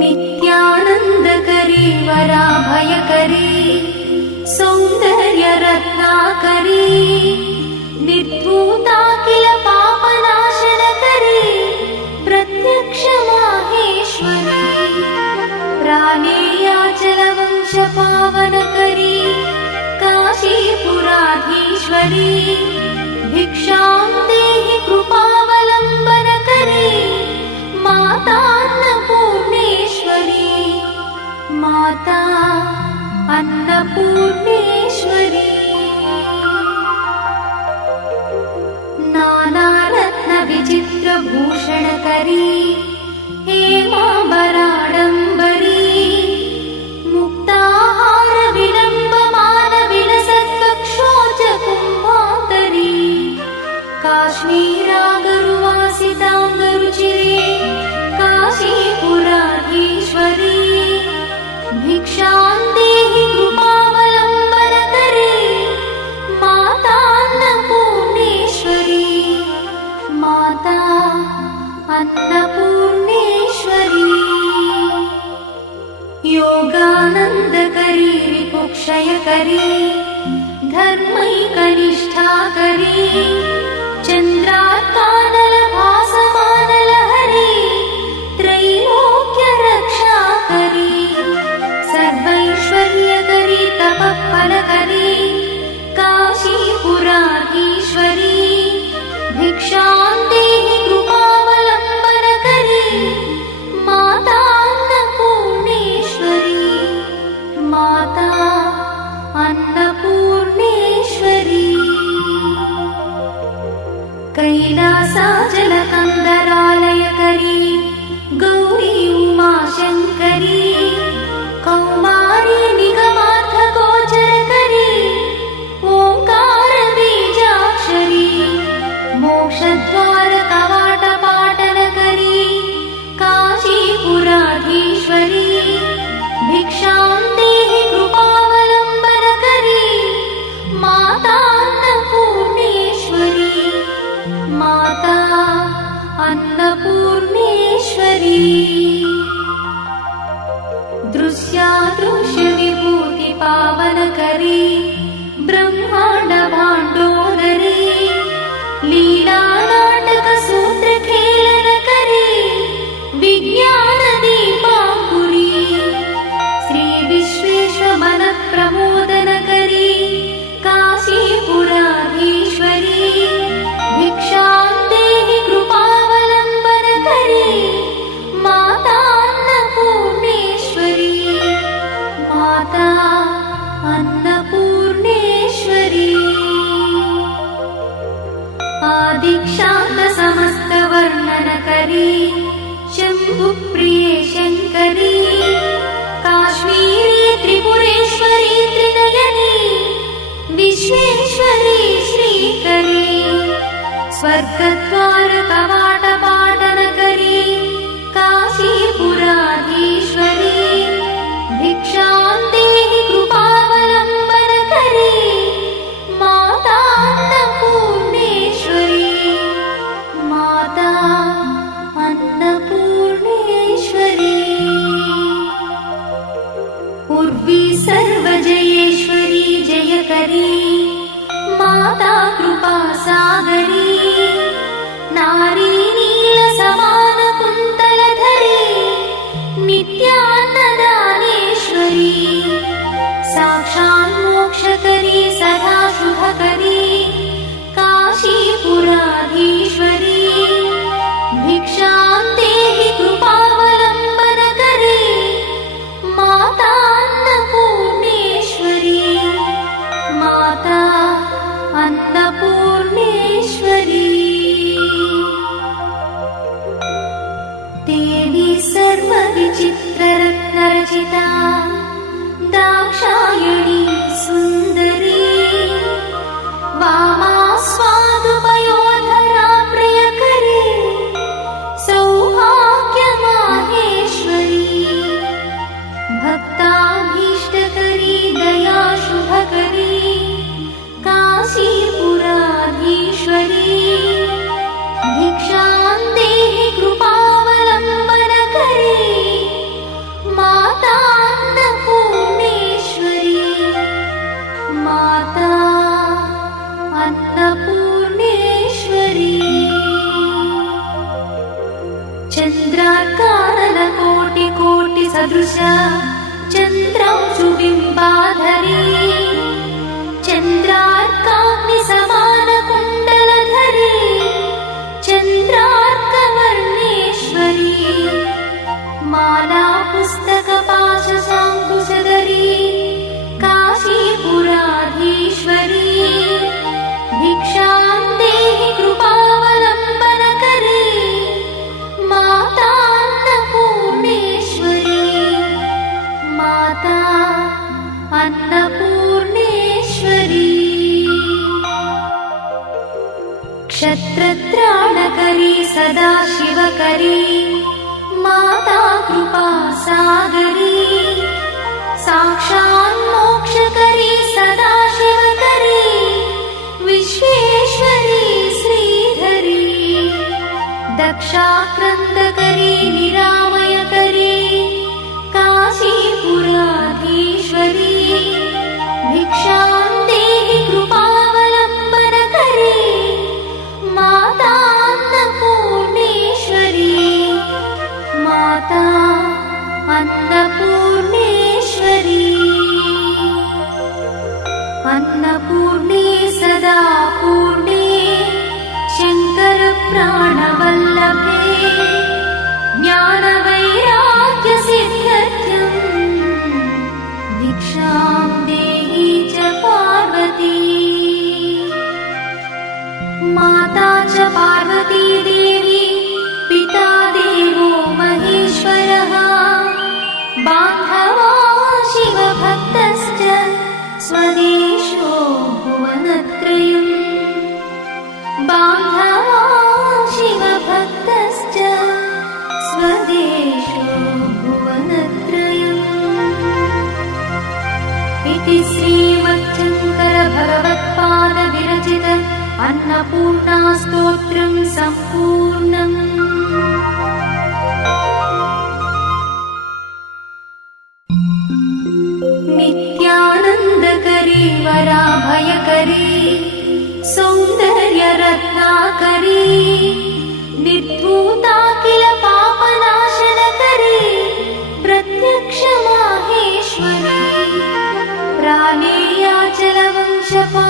नित्यानन्दकरी वराभयकरी सौन्दर्यरत्नाकरी निर्धूताखिल पापनाशनकरी प्रत्यक्ष माहेश्वरी प्राणेयाचलवंशपावनकरी काशीपुराधीश्वरी भिक्षां देहि कृपावलम्बनकरी माता अन्नपूर्णेश्वरी माता अन्नपूर्णेश्वरी नानारत्नविचित्रभूषणकरी हेमाम्बराडम्बरी मुक्ताहारविलम्बमानविलसत्कक्षोजकुम्भान्तरी काश्मीरागरुवासिताङ्गरुचिरे काशीपुराधीश्वरी भिक्षां देहि कृपावलम्बनकरी माता अन्नपूर्णेश्वरी माता अन्नपूर्णेश्वरी योगानन्दकरी रिपुक्षयकरी धर्मैकनिष्ठाकरी चन्द्रार्कानलभासमानलहरी त्रैलोक्यरक्षाकरी सर्वैश्वर्यकरी तपःफलकरी काशीपुराधीश्वरी भिक्षां देहि कृपावलम्बनकरी माता अन्नपूर्णेश्वरी माता अन्नपूर्णेश्वरी कैलासाचलकन्दरालयकरी गौरी उमाशङ्करी कौमारी निगमार्थगोचरकरी ओङ्कारबीजाक्षरी मोक्षद्वारकवाटपाटनकरी काशीपुराधीश्वरी भिक्षां देहि कृपावलम्बनकरी माता अन्नपूर्णेश्वरी माता अन्नपूर्णेश्वरी दृश्यादृश्यविभूतिपावनकरी ब्रह्माण्डभाण्डोदरी लीलानाटकसूत्रखेलनकरी विज्ञानदीपाङ्कुरी श्रीविश्वेशमनप्रमोदनकरी काशीपुराधीश्वरी भिक्षां देहि कृपावलम्बनकरी माता अन्नपूर्णेश्वरी माता अन्नपूर्णेश्वरी आदिक्षान्तसमस्तवर्णनकरी शम्भुप्रिये शङ्करी काश्मीरी त्रिपुरेश्वरी त्रिनयनी विश्वेश्वरी श्रीकरी स्वर्गद्वारकवाटपाटनकरी काशीपुराधीश्वरी भिक्षां देहि कृपावलम्बनकरी माता अन्नपूर्णेश्वरी माता अन्नपूर्णेश्वरी उर्वी सर्वजयेश्वरी जयकरी माता कृपासागरी नारी चन्द्रार्काननकोटिकोटिसदृश चन्द्रांशुबिम्बाधरी चन्द्रार्काग्निसमानकुण्डलधरी चन्द्रार्कवर्णेश्वरी माला पुस्तकपाशशाङ्कुशधरी काशीपुराधीश्वरी भिक्षां देहि कृपावलम्बनकरी माता अन्नपूर्णेश्वरी माता अन्नपूर्णेश्वरी क्षत्रत्राणकरी सदा शिवकरी माता कृपासागरी साक्षात् मोक्षकरी सदा शिवकरी विश्वेश्वरी श्रीधरी दक्षाक्रन्दकरी निरामयकरी काशीपुराधीश्वरी भिक्षां देहि कृपावलम्बनकरी माता अन्नपूर्णेश्वरी माता अन्नपूर्णेश्वरी अन्नपूर्णे सदा पूर्णे शङ्करप्राणवल्लभे ज्ञानवैराग्यसिद्ध्यर्थं भिक्षां देहि च पार्वती माता च पार्वती देवी पिता देवो महेश्वरः बान्धवा शिवभक्तश्च स्वदेशो भुवनत्रयम् बान्धवा शिवभक्तश्च स्वदेशो भुवनत्रयम् इति श्रीमच्छङ्करभगवत्पादविरचित अन्नपूर्णास्तोत्रं सम्पूर्णम्। नित्यानन्दकरी वराभयकरी सौन्दर्यरत्नाकरी निर्धूताखिल पापनाशनकरी प्रत्यक्ष माहेश्वरी प्राणेयाचलवंश